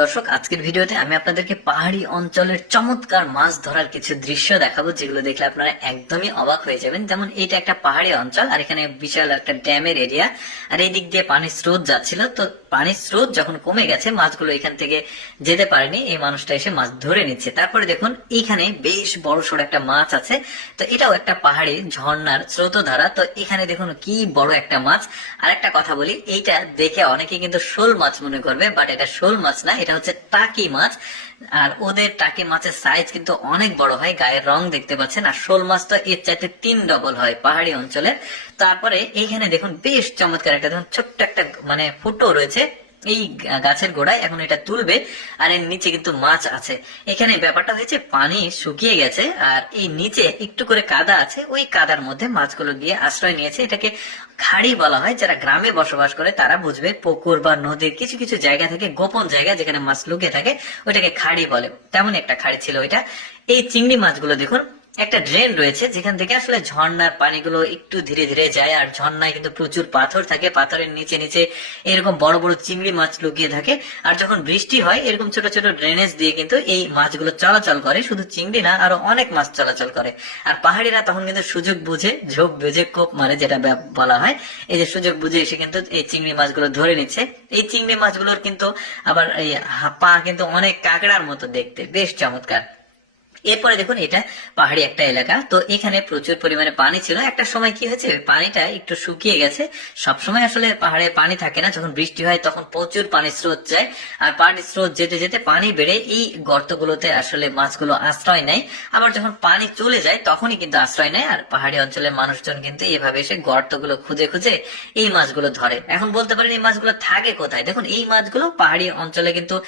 দর্শক, আজকের ভিডিওতে আমি আপনাদেরকে পাহাড়ি অঞ্চলের চমৎকার মাছ ধরার কিছু দৃশ্য দেখাবো, যেগুলো দেখলে আপনারা একদমই অবাক হয়ে যাবেন। যেমন এইটা একটা পাহাড়ি অঞ্চল, আর এখানে বিশাল একটা ড্যামের এরিয়া। আর এই দিক দিয়ে পানির স্রোত যাচ্ছিল, তো পানির স্রোত যখন কমে গেছে, মাছগুলো এখান থেকে যেতে পারেনি, এই মানুষটা এসে মাছ ধরে নিচ্ছে। তারপরে দেখুন, এইখানে বেশ বড় সড়ো একটা মাছ আছে, তো এটাও একটা পাহাড়ি ঝর্ণার স্রোত ধারা তো এখানে দেখুন, কি বড় একটা মাছ। আর একটা কথা বলি, এইটা দেখে অনেকে কিন্তু শোল মাছ মনে করবে, বাট এটা শোল মাছ না এটা হচ্ছে টাকি মাছ। আর ওদের টাকি মাছের সাইজ কিন্তু অনেক বড় হয়, গায়ের রং দেখতে পাচ্ছেন। আর শোল মাছ তো এর চাইতে তিন ডবল হয় পাহাড়ি অঞ্চলে তারপরে এইখানে দেখুন, বেশ চমৎকার একটা, দেখুন, ছোট্ট একটা মানে ফুটো রয়েছে। এই গাছের গোড়ায় এখন এটা তুলবে, আর এর নিচে কিন্তু মাছ আছে। এখানে ব্যাপারটা হয়েছে, পানি শুকিয়ে গেছে, আর এই নিচে একটু করে কাদা আছে, ওই কাদার মধ্যে মাছগুলো গিয়ে আশ্রয় নিয়েছে। এটাকে খাড়ি বলা হয়, যারা গ্রামে বসবাস করে তারা বুঝবে, পুকুর বা নদীর কিছু কিছু জায়গা থেকে গোপন জায়গা যেখানে মাছ লুকিয়ে থাকে, ওইটাকে খাড়ি বলে। তেমন একটা খাড়ি ছিল ওইটা। এই চিংড়ি মাছগুলো দেখুন একটা ড্রেন রয়েছে, যেখান থেকে আসলে ঝর্ণার পানিগুলো একটু ধীরে ধীরে যায়, আর ঝর্ণায় কিন্তু প্রচুর পাথর থাকে, পাথরের নিচে নিচে এরকম বড় বড় চিংড়ি মাছ লুকিয়ে থাকে, আর যখন বৃষ্টি হয়, এরকম ছোট ছোট ড্রেনেজ দিয়ে কিন্তু এই মাছগুলো চলাচল করে, শুধু চিংড়ি না, আরও অনেক মাছ চলাচল করে। আর পাহাড়িরা তখন কিন্তু সুযোগ বুঝে, ঝোপ বুঝে কোপ মারে, যেটা বলা হয়। এই যে সুযোগ বুঝে এসে কিন্তু এই চিংড়ি মাছগুলো ধরে নিচ্ছে। এই চিংড়ি মাছগুলোর কিন্তু আবার এই পা কিন্তু অনেক কাঁকড়ার মতো দেখতে, বেশ চমৎকার। এরপরে দেখুন, এটা পাহাড়ি একটা এলাকা। তো এখানে প্রচুর পরিমাণে পানি ছিল। একটা সময় কি হয়েছে, পানিটা একটু শুকিয়ে গেছে। সব সময় আসলে পাহাড়ে পানি থাকে না। যখন বৃষ্টি হয়, তখন প্রচুর পানির স্রোত যায়। আর পানির স্রোত যেতে যেতে পানি বেড়ে এই গর্তগুলোতে আসলে মাছগুলো আশ্রয় নেয়। আবার যখন পানি চলে যায়, তখনই কিন্তু আশ্রয় নেয়। আর পাহাড়ি অঞ্চলের মানুষজন কিন্তু এভাবে এসে গর্তগুলো খুঁজে খুঁজে এই মাছগুলো ধরে। এখন বলতে পারেন, এই মাছগুলো থাকে কোথায়? দেখুন, এই মাছগুলো পাহাড়ি অঞ্চলে কিন্তু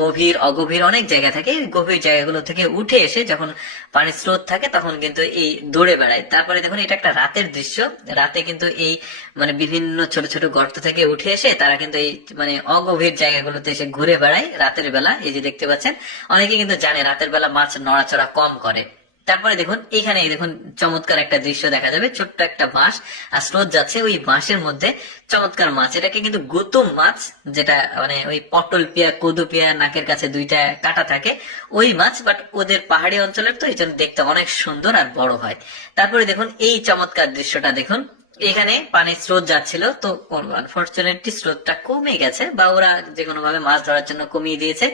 গভীর, অগভীর অনেক জায়গা থাকে। গভীর জায়গাগুলো থেকে উঠে এসে যখন পানির স্রোত থাকে, তখন কিন্তু এই দৌড়ে বেড়ায়। তারপরে দেখুন, এটা একটা রাতের দৃশ্য। রাতে কিন্তু এই মানে বিভিন্ন ছোট ছোট গর্ত থেকে উঠে এসে তারা কিন্তু এই মানে অগভীর জায়গাগুলোতে এসে ঘুরে বেড়ায় রাতের বেলা। এই যে দেখতে পাচ্ছেন, অনেকে কিন্তু জানে রাতের বেলা মাছ নড়াচড়া কম করে। তারপরে দেখুন এখানে দেখুন, চমৎকার একটা দৃশ্য দেখা যাবে, ছোট্ট একটা বাঁশ, আর স্রোত যাচ্ছে ওই বাঁশের মধ্যে, চমৎকার মাছ। এটাকে কিন্তু গৌতম মাছ, যেটা মানে ওই পটল পিয়া কোদো পিয়া নাকের কাছে দুইটা কাটা থাকে, ওই মাছ বাট ওদের পাহাড়ি অঞ্চলের তো, এই জন্য দেখতে অনেক সুন্দর আর বড় হয়। তারপরে দেখুন, এই চমৎকার দৃশ্যটা দেখুন এখানে পানির স্রোত যাচ্ছিল, তো আনফর্চুনেটলি স্রোতটা কমে গেছে বা ওরা যে কোনো ভাবে মাছ ধরার জন্য কমিয়ে দিয়েছে।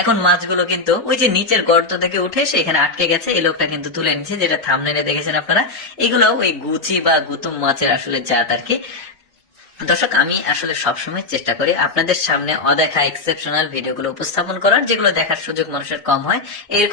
এখন মাছগুলো কিন্তু ওই যে নিচের গর্ত থেকে উঠে সেখানে আটকে গেছে। এই লোকটা কিন্তু তুলে নিচ্ছে যেটা থামনেলে দেখেছেন আপনারা। এগুলো ওই গুচি বা গুতুম মাছের আসলে জাত আর কি। দর্শক, আমি আসলে সবসময় চেষ্টা করি আপনাদের সামনে অদেখা এক্সেপশনাল ভিডিওগুলো উপস্থাপন করার, যেগুলো দেখার সুযোগ মানুষের কম হয়। এর